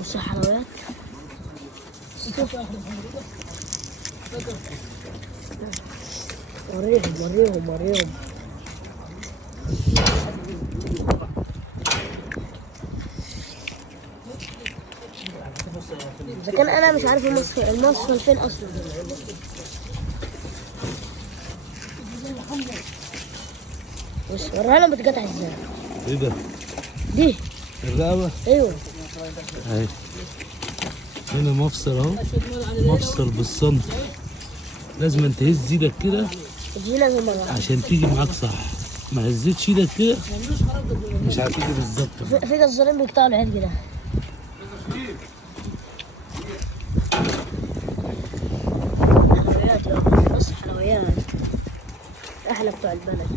بص الحلويات. وريهم. اذا كان انا مش عارف المصفى فين اصلا. بص وريها لهم بتقطع ازاي. ايه ده؟ دي الرقبة؟ ايوه اهي هنا مفصل اهو، مفصل بالسنتي، لازم تهز ايدك كده دي لازم عشان تيجي معاك صح. ما هزيتش ايدك كده مش هتيجي بالظبط. في جزارين بيقطعوا العرق ده. حلويات يابا، بص حلويات احلى بتوع البلد.